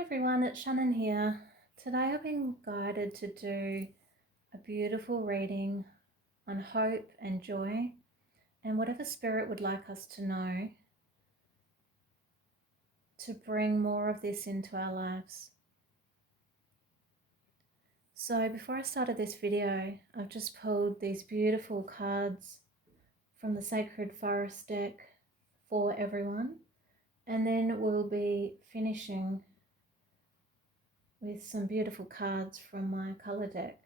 Hi everyone, it's Shannon here. Today I've been guided to do a beautiful reading on hope and joy and whatever Spirit would like us to know to bring more of this into our lives. So before I started this video, I've just pulled these beautiful cards from the Sacred Forest deck for everyone, and then we'll be finishing with some beautiful cards from my colour deck.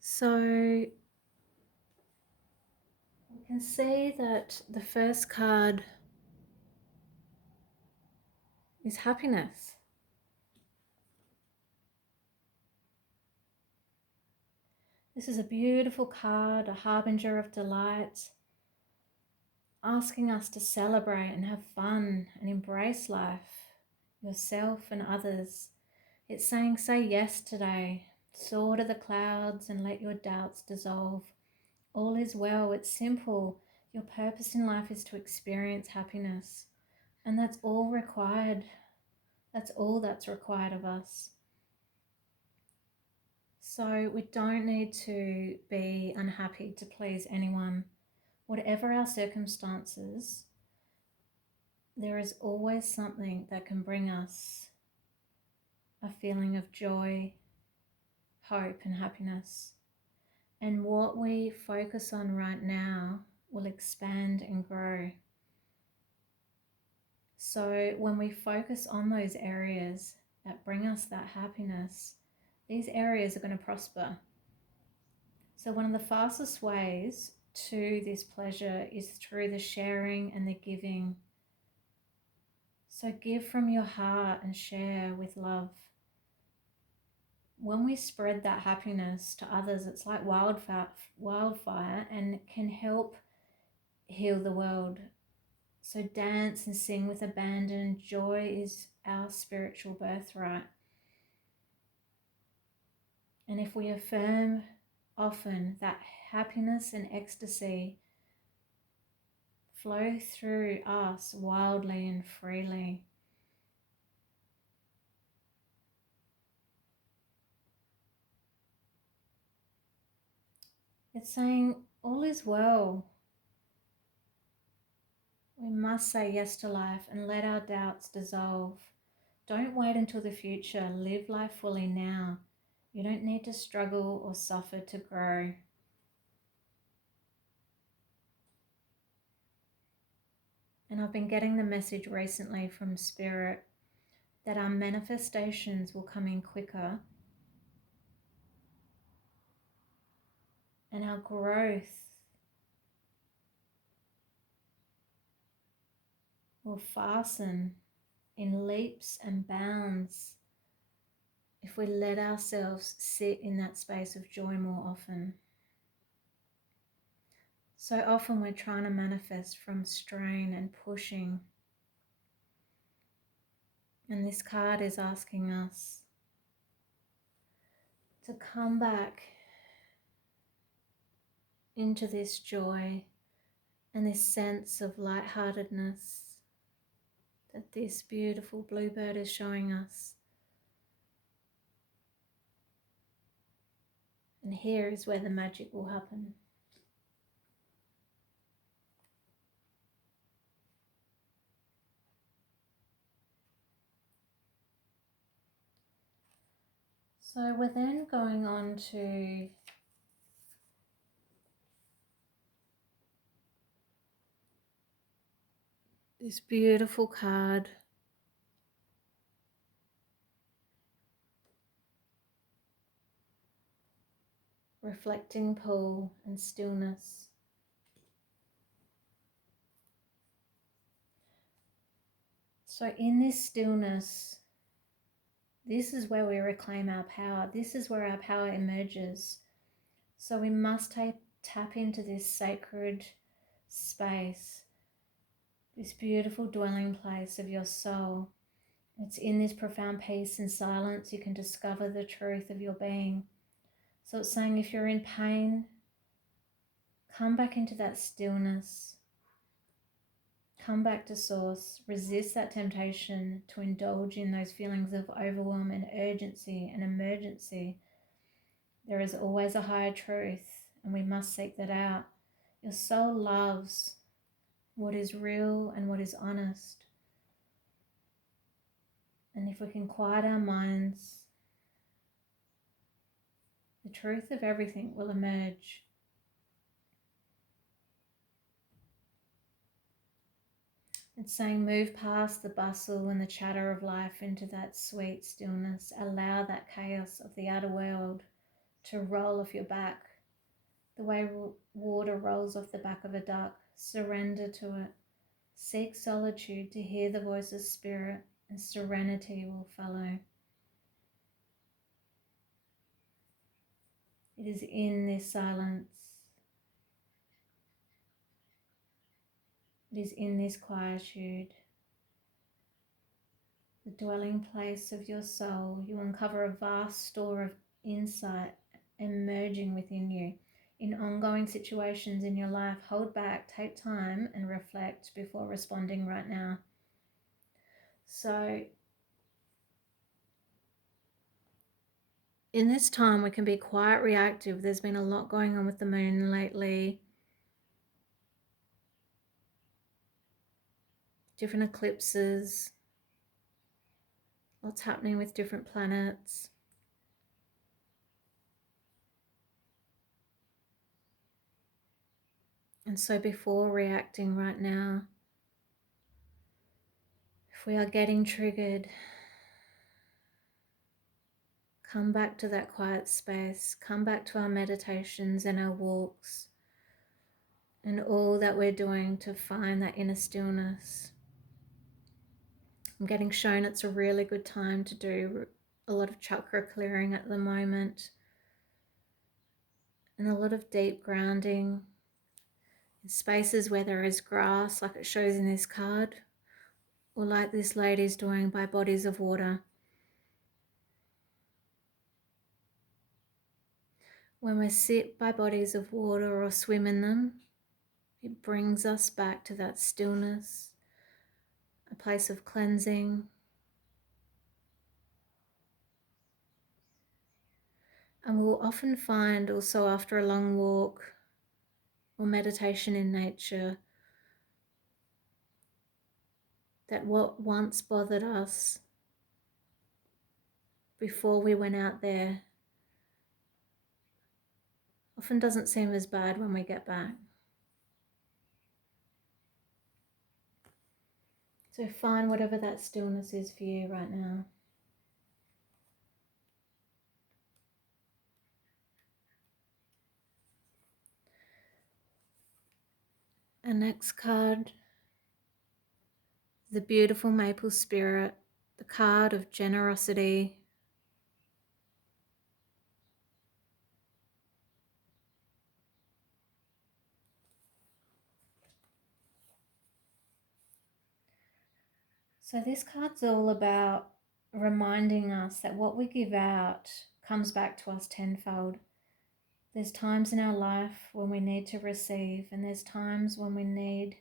So we can see that the first card is happiness. This is a beautiful card, a harbinger of delight, asking us to celebrate and have fun and embrace life, yourself and others. It's saying, say yes today, soar to the clouds and let your doubts dissolve. All is well, it's simple. Your purpose in life is to experience happiness, and that's all required. That's all that's required of us. So we don't need to be unhappy to please anyone. Whatever our circumstances, there is always something that can bring us a feeling of joy, hope, and happiness. And what we focus on right now will expand and grow. So when we focus on those areas that bring us that happiness, these areas are going to prosper. So one of the fastest ways to this pleasure is through the sharing and the giving. So give from your heart and share with love. When we spread that happiness to others, it's like wildfire and it can help heal the world. So dance and sing with abandon. Joy is our spiritual birthright. And if we affirm often that happiness and ecstasy flow through us wildly and freely, it's saying all is well. We must say yes to life and let our doubts dissolve. Don't wait until the future. Live life fully now. You don't need to struggle or suffer to grow. And I've been getting the message recently from Spirit that our manifestations will come in quicker and our growth will fasten in leaps and bounds if we let ourselves sit in that space of joy more often. So often we're trying to manifest from strain and pushing. And this card is asking us to come back into this joy and this sense of lightheartedness that this beautiful bluebird is showing us. And here is where the magic will happen. So we're then going on to this beautiful card, reflecting pool and stillness. So in this stillness, this is where we reclaim our power. This is where our power emerges. So we must tap into this sacred space, this beautiful dwelling place of your soul. It's in this profound peace and silence you can discover the truth of your being. So it's saying if you're in pain, come back into that stillness. Come back to source. Resist that temptation to indulge in those feelings of overwhelm and urgency and emergency. There is always a higher truth, and we must seek that out. Your soul loves what is real and what is honest. And if we can quiet our minds, the truth of everything will emerge. It's saying move past the bustle and the chatter of life into that sweet stillness. Allow that chaos of the outer world to roll off your back, the way water rolls off the back of a duck. Surrender to it. Seek solitude to hear the voice of spirit, and serenity will follow. It is in this silence, it is in this quietude, the dwelling place of your soul. You uncover a vast store of insight emerging within you. In ongoing situations in your life, hold back, take time and reflect before responding right now. So in this time, we can be quite reactive. There's been a lot going on with the moon lately. Different eclipses. Lots happening with different planets. And so before reacting right now, if we are getting triggered, come back to that quiet space, come back to our meditations and our walks and all that we're doing to find that inner stillness. I'm getting shown it's a really good time to do a lot of chakra clearing at the moment and a lot of deep grounding in spaces where there is grass, like it shows in this card, or like this lady's doing by bodies of water. When we sit by bodies of water or swim in them, it brings us back to that stillness, a place of cleansing. And we'll often find also after a long walk or meditation in nature that what once bothered us before we went out there often doesn't seem as bad when we get back. So find whatever that stillness is for you right now. And next card, the beautiful maple spirit, the card of generosity. So this card's all about reminding us that what we give out comes back to us tenfold. There's times in our life when we need to receive, and there's times when we need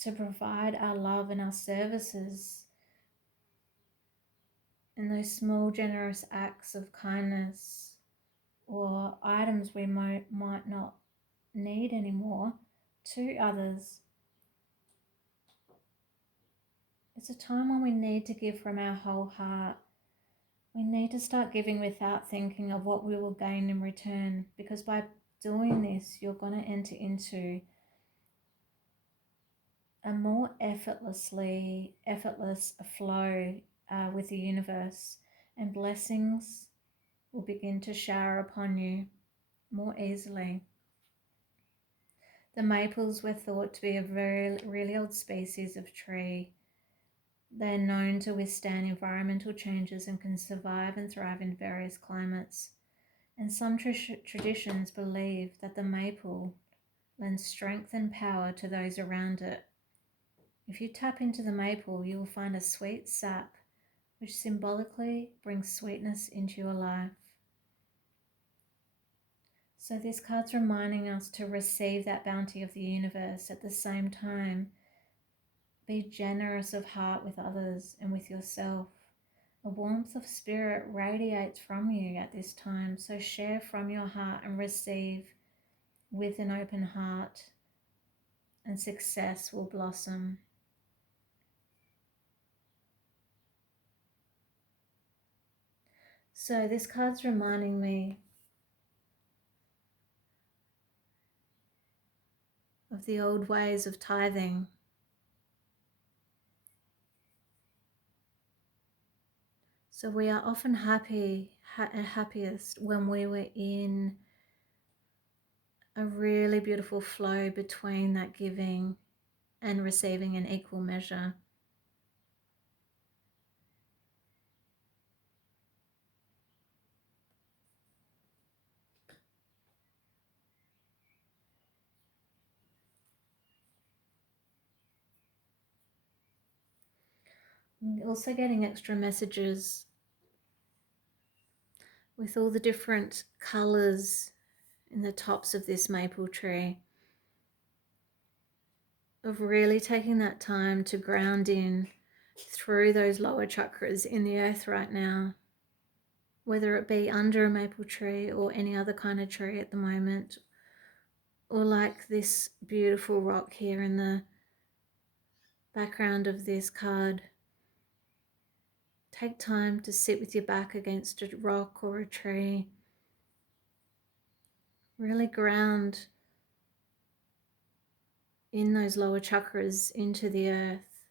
to provide our love and our services. And those small generous acts of kindness or items we might not need anymore to others. It's a time when we need to give from our whole heart. We need to start giving without thinking of what we will gain in return, because by doing this, you're going to enter into a more effortless flow with the universe, and blessings will begin to shower upon you more easily. The maples were thought to be a really old species of tree. They're known to withstand environmental changes and can survive and thrive in various climates. And some traditions believe that the maple lends strength and power to those around it. If you tap into the maple, you will find a sweet sap, which symbolically brings sweetness into your life. So this card's reminding us to receive that bounty of the universe. At the same time, be generous of heart with others and with yourself. A warmth of spirit radiates from you at this time. So share from your heart and receive with an open heart, and success will blossom. So this card's reminding me of the old ways of tithing. So we are often happiest when we were in a really beautiful flow between that giving and receiving in equal measure. Also getting extra messages with all the different colours in the tops of this maple tree, of really taking that time to ground in through those lower chakras in the earth right now, whether it be under a maple tree or any other kind of tree at the moment, or like this beautiful rock here in the background of this card. Take time to sit with your back against a rock or a tree. Really ground in those lower chakras into the earth.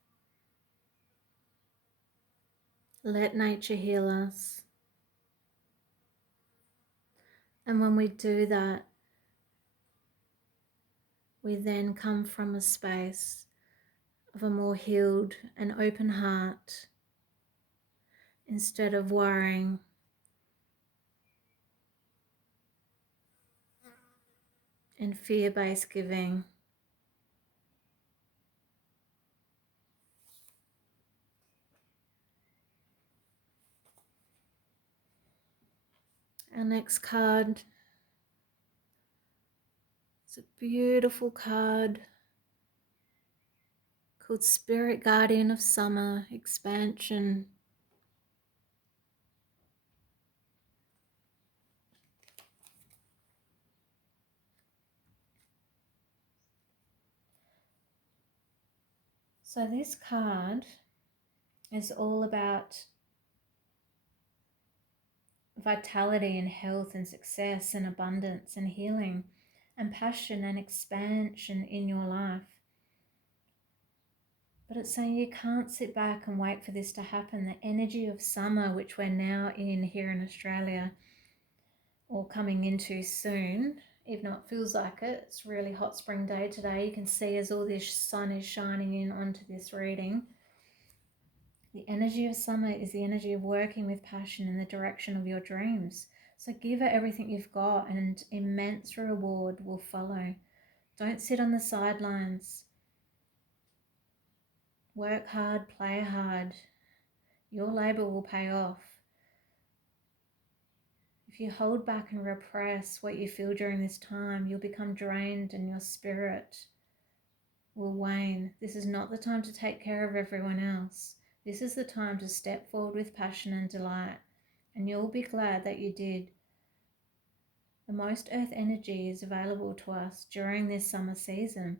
Let nature heal us. And when we do that, we then come from a space of a more healed and open heart, instead of worrying and fear-based giving. Our next card is a beautiful card called Spirit Guardian of Summer Expansion. So this card is all about vitality and health and success and abundance and healing and passion and expansion in your life. But it's saying you can't sit back and wait for this to happen. The energy of summer, which we're now in here in Australia, or coming into soon, even though it feels like it. It's a really hot spring day today. You can see as all this sun is shining in onto this reading. The energy of summer is the energy of working with passion in the direction of your dreams. So give it everything you've got and immense reward will follow. Don't sit on the sidelines. Work hard, play hard. Your labor will pay off. If you hold back and repress what you feel during this time, you'll become drained and your spirit will wane. This is not the time to take care of everyone else. This is the time to step forward with passion and delight, and you'll be glad that you did. The most earth energy is available to us during this summer season.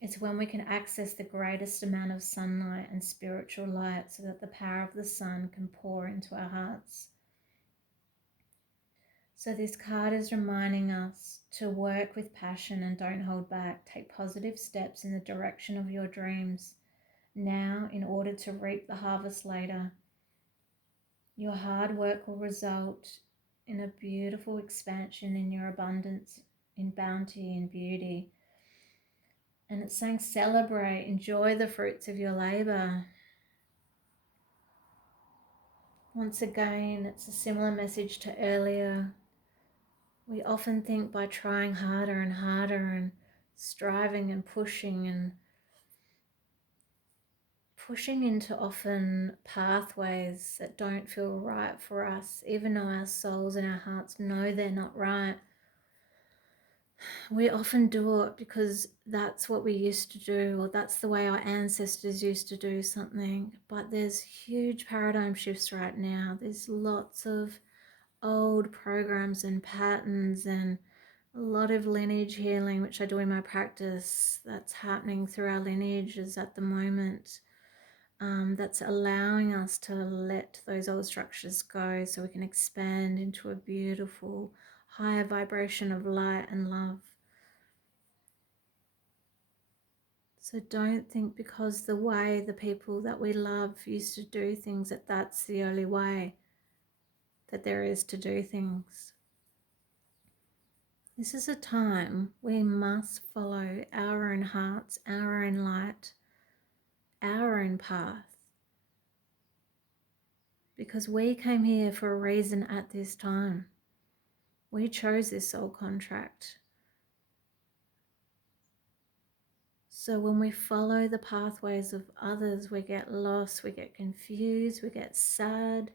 It's when we can access the greatest amount of sunlight and spiritual light so that the power of the sun can pour into our hearts. So this card is reminding us to work with passion and don't hold back. Take positive steps in the direction of your dreams now in order to reap the harvest later. Your hard work will result in a beautiful expansion in your abundance, in bounty and beauty. And it's saying celebrate, enjoy the fruits of your labor. Once again, it's a similar message to earlier. We often think by trying harder and harder and striving and pushing into often pathways that don't feel right for us, even though our souls and our hearts know they're not right. we often do it because that's what we used to do, or that's the way our ancestors used to do something. But there's huge paradigm shifts right now. There's lots of old programs and patterns, and a lot of lineage healing, which I do in my practice, that's happening through our lineages at the moment. That's allowing us to let those old structures go so we can expand into a beautiful higher vibration of light and love. So don't think because the way the people that we love used to do things that that's the only way that there is to do things. This is a time we must follow our own hearts, our own light, our own path. Because we came here for a reason at this time. We chose this soul contract. So when we follow the pathways of others, we get lost, we get confused, we get sad.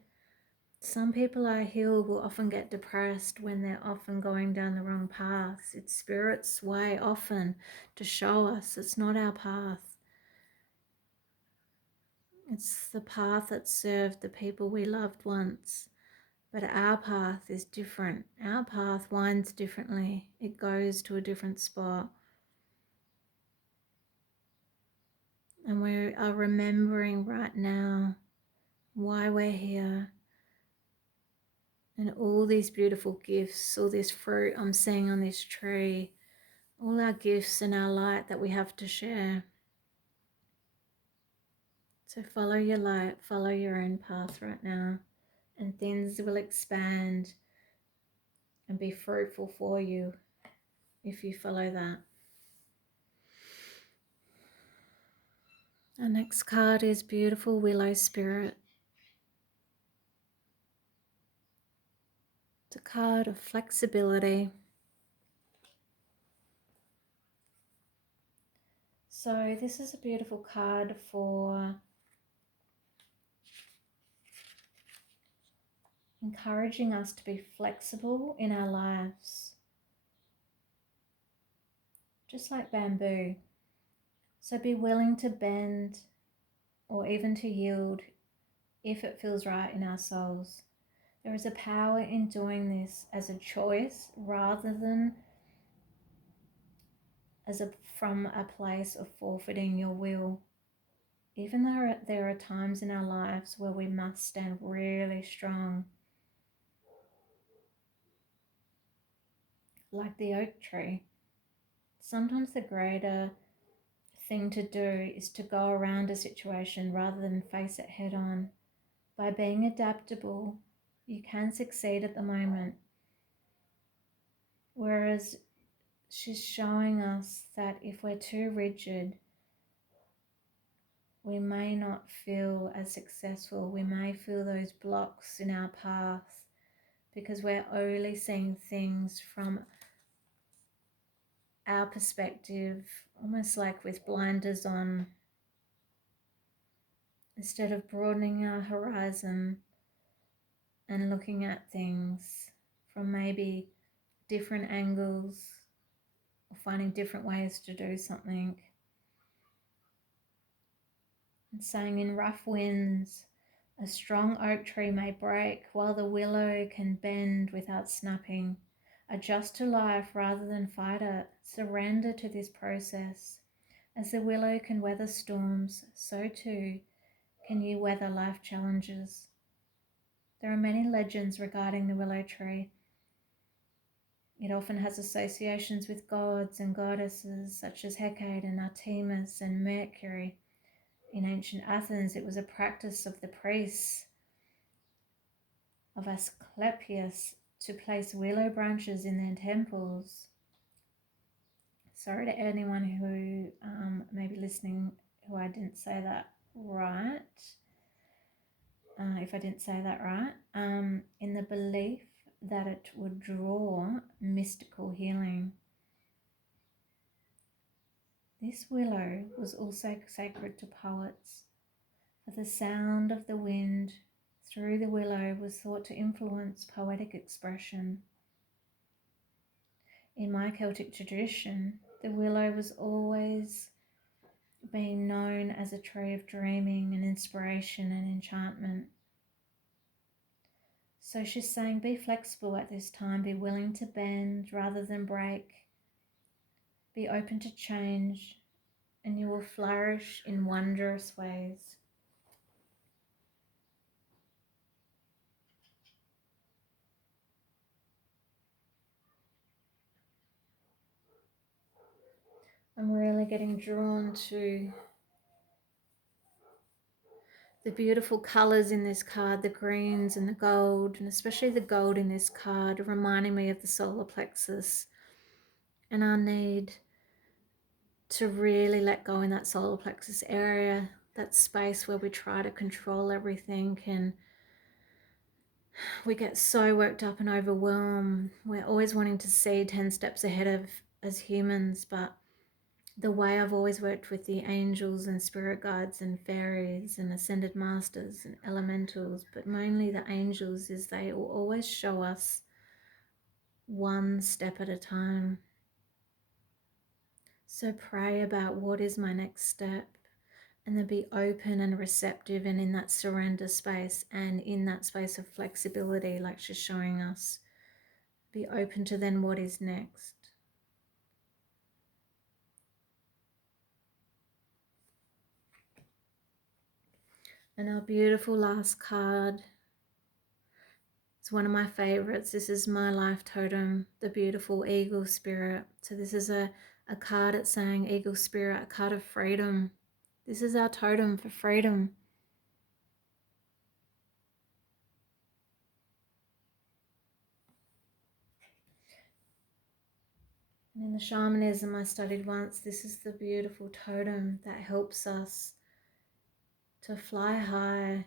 Some people I heal will often get depressed when they're often going down the wrong path. It's Spirit's way often to show us it's not our path. It's the path that served the people we loved once. But our path is different. Our path winds differently. It goes to a different spot. And we are remembering right now why we're here. And all these beautiful gifts, all this fruit I'm seeing on this tree, all our gifts and our light that we have to share. So follow your light, follow your own path right now, and things will expand and be fruitful for you if you follow that. Our next card is Beautiful Willow Spirit. It's a card of flexibility. So this is a beautiful card for encouraging us to be flexible in our lives, just like bamboo. So be willing to bend or even to yield if it feels right in our souls. There is a power in doing this as a choice rather than from a place of forfeiting your will. Even though there are times in our lives where we must stand really strong, like the oak tree, sometimes the greater thing to do is to go around a situation rather than face it head on. By being adaptable, you can succeed at the moment. Whereas she's showing us that if we're too rigid, we may not feel as successful. We may feel those blocks in our path because we're only seeing things from our perspective, almost like with blinders on, instead of broadening our horizon and looking at things from maybe different angles or finding different ways to do something. And saying in rough winds, a strong oak tree may break while the willow can bend without snapping. Adjust to life rather than fight it. Surrender to this process. As the willow can weather storms, so too can you weather life challenges. There are many legends regarding the willow tree. It often has associations with gods and goddesses such as Hecate and Artemis and Mercury. In ancient Athens, it was a practice of the priests of Asclepius to place willow branches in their temples. Sorry to anyone who may be listening who I didn't say that right. If I didn't say that right, in the belief that it would draw mystical healing. This willow was also sacred to poets, for the sound of the wind through the willow was thought to influence poetic expression. In my Celtic tradition, the willow was always being known as a tree of dreaming and inspiration and enchantment. So she's saying, be flexible at this time, be willing to bend rather than break, be open to change, and you will flourish in wondrous ways. I'm really getting drawn to the beautiful colours in this card, the greens and the gold, and especially the gold in this card, reminding me of the solar plexus and our need to really let go in that solar plexus area, that space where we try to control everything and we get so worked up and overwhelmed. We're always wanting to see 10 steps ahead of as humans, but the way I've always worked with the angels and spirit guides and fairies and ascended masters and elementals, but mainly the angels, is they will always show us one step at a time. So pray about what is my next step, and then be open and receptive and in that surrender space and in that space of flexibility, like she's showing us. Be open to then what is next. And our beautiful last card, it's one of my favorites. This is my life totem, the beautiful eagle spirit. So this is a card it's saying eagle spirit, a card of freedom. This is our totem for freedom. And in the shamanism I studied once, this is the beautiful totem that helps us to fly high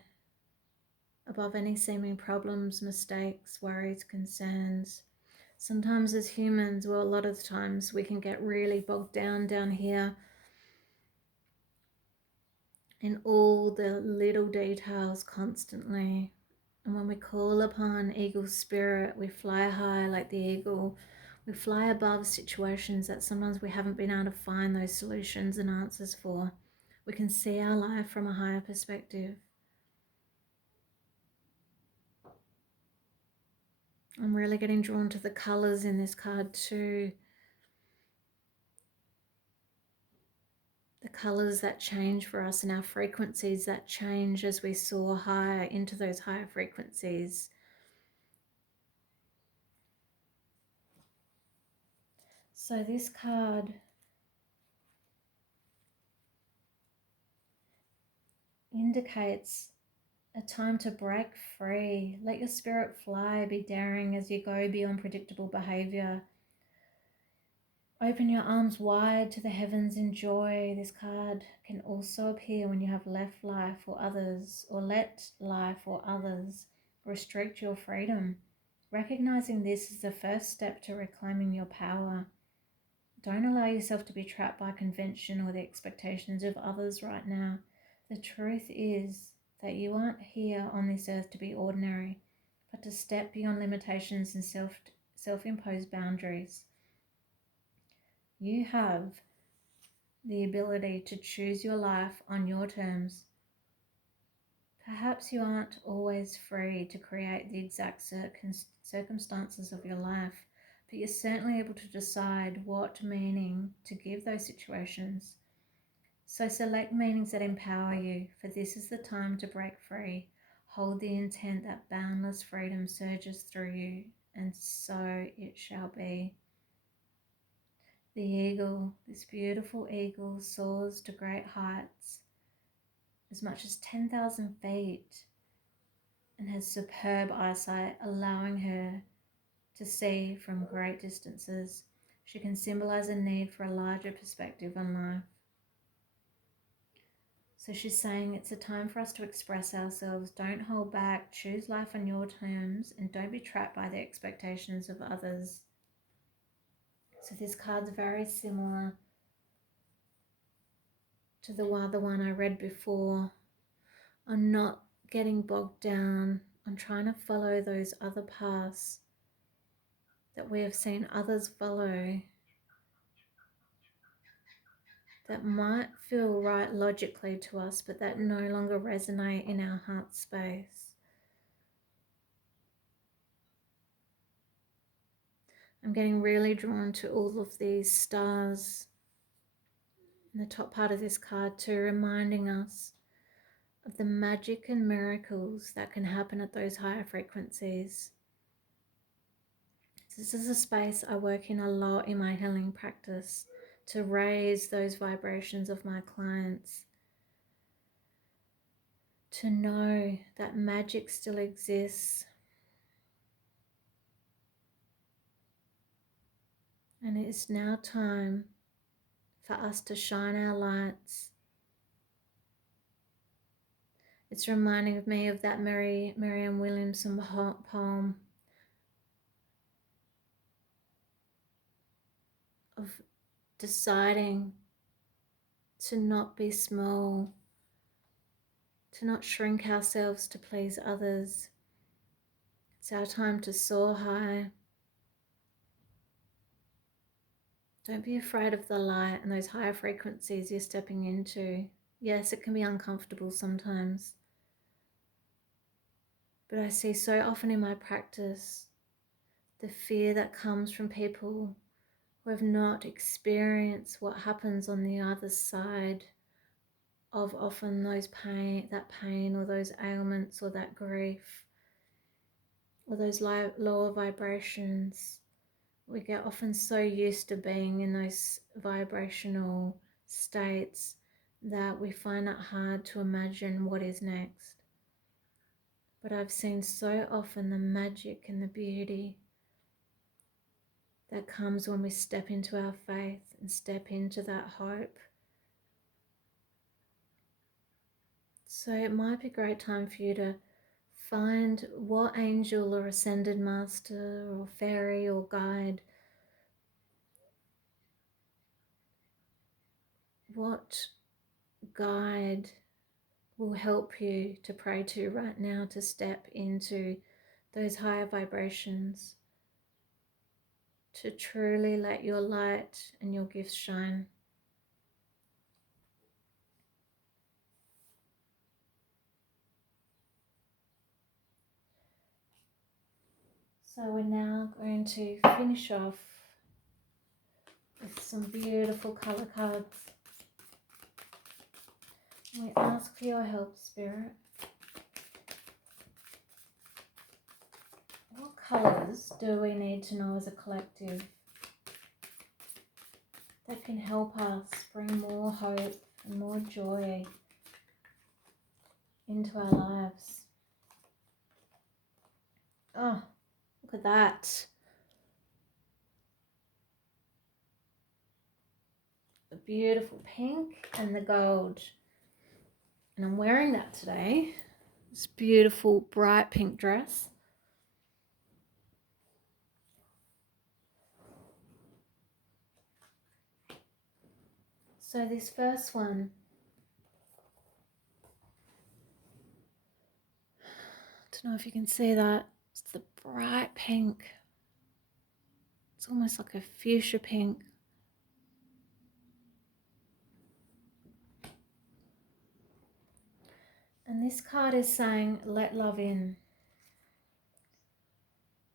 above any seeming problems, mistakes, worries, concerns. Sometimes as humans, well, a lot of times we can get really bogged down here in all the little details constantly. And when we call upon eagle spirit, we fly high like the eagle. We fly above situations that sometimes we haven't been able to find those solutions and answers for. We can see our life from a higher perspective. I'm really getting drawn to the colors in this card too. The colors that change for us and our frequencies that change as we soar higher into those higher frequencies. So this card indicates a time to break free. Let your spirit fly, be daring as you go beyond predictable behavior. Open your arms wide to the heavens in joy. This card can also appear when you have left life or others, or let life or others restrict your freedom. Recognizing this is the first step to reclaiming your power. Don't allow yourself to be trapped by convention or the expectations of others right now. The truth is that you aren't here on this earth to be ordinary, but to step beyond limitations and self-imposed boundaries. You have the ability to choose your life on your terms. Perhaps you aren't always free to create the exact circumstances of your life, but you're certainly able to decide what meaning to give those situations. So select meanings that empower you, for this is the time to break free. Hold the intent that boundless freedom surges through you, and so it shall be. The eagle, this beautiful eagle, soars to great heights, as much as 10,000 feet, and has superb eyesight, allowing her to see from great distances. She can symbolize a need for a larger perspective on life. So she's saying it's a time for us to express ourselves. Don't hold back. Choose life on your terms and don't be trapped by the expectations of others. So this card's very similar to the other one I read before, on not getting bogged down, on trying to follow those other paths. that we have seen others follow that might feel right logically to us, but that no longer resonate in our heart space. I'm getting really drawn to all of these stars in the top part of this card too, reminding us of the magic and miracles that can happen at those higher frequencies. This is a space I work in a lot in my healing practice, to raise those vibrations of my clients, to know that magic still exists. And it is now time for us to shine our lights. It's reminding me of that Marianne Williamson poem of deciding to not be small, to not shrink ourselves to please others. It's our time to soar high. Don't be afraid of the light and those higher frequencies you're stepping into. Yes, it can be uncomfortable sometimes, but I see so often in my practice the fear that comes from people who have not experienced what happens on the other side of often that pain or those ailments or that grief or those lower vibrations. We get often so used to being in those vibrational states that we find it hard to imagine what is next. But I've seen so often the magic and the beauty that comes when we step into our faith and step into that hope. So it might be a great time for you to find what angel or ascended master or fairy or guide, what guide will help you to pray to right now to step into those higher vibrations, to truly let your light and your gifts shine. So we're now going to finish off with some beautiful color cards. We ask for your help, Spirit. What colors do we need to know as a collective that can help us bring more hope and more joy into our lives? Oh, look at that. The beautiful pink and the gold. And I'm wearing that today. This beautiful bright pink dress. So this first one, I don't know if you can see that. It's the bright pink. It's almost like a fuchsia pink. And this card is saying, let love in.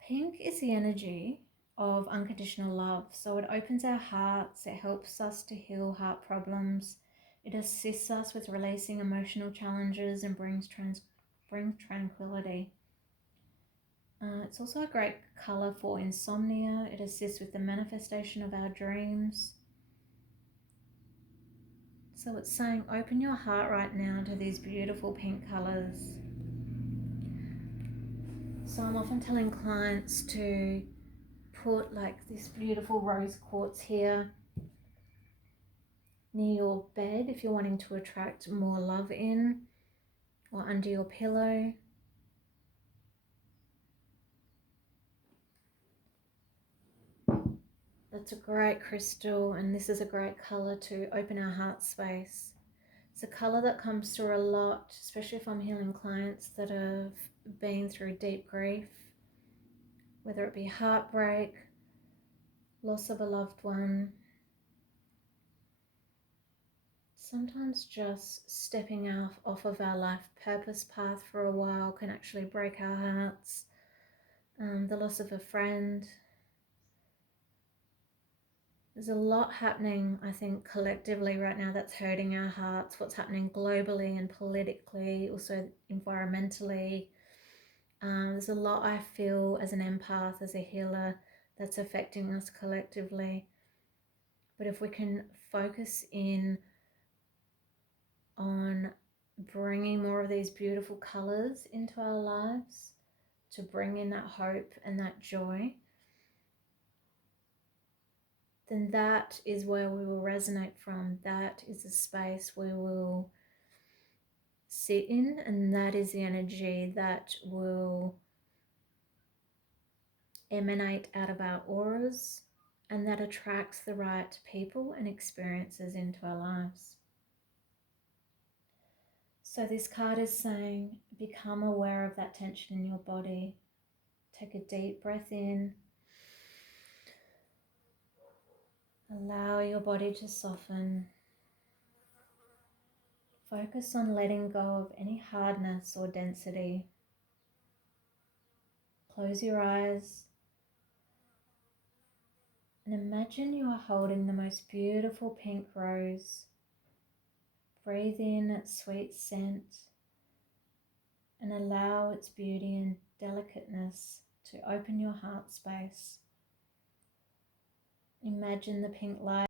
Pink is the energy of unconditional love. So it opens our hearts, it helps us to heal heart problems, it assists us with releasing emotional challenges and brings tranquility. It's also a great colour for insomnia. It assists with the manifestation of our dreams. So it's saying open your heart right now to these beautiful pink colours. So I'm often telling clients to put like this beautiful rose quartz here near your bed if you're wanting to attract more love in, or under your pillow. That's a great crystal, and this is a great colour to open our heart space. It's a colour that comes through a lot, especially if I'm healing clients that have been through deep grief, whether it be heartbreak, loss of a loved one. Sometimes just stepping off of our life purpose path for a while can actually break our hearts. The loss of a friend. There's a lot happening, I think, collectively right now that's hurting our hearts. What's happening globally and politically, also environmentally. There's a lot I feel as an empath, as a healer, that's affecting us collectively. But if we can focus in on bringing more of these beautiful colors into our lives, to bring in that hope and that joy, then that is where we will resonate from. That is the space we will sit in, and that is the energy that will emanate out of our auras, and that attracts the right people and experiences into our lives. So this card is saying, become aware of that tension in your body. Take a deep breath in. Allow your body to soften. Focus on letting go of any hardness or density. Close your eyes and imagine you are holding the most beautiful pink rose. Breathe in its sweet scent and allow its beauty and delicateness to open your heart space. Imagine the pink light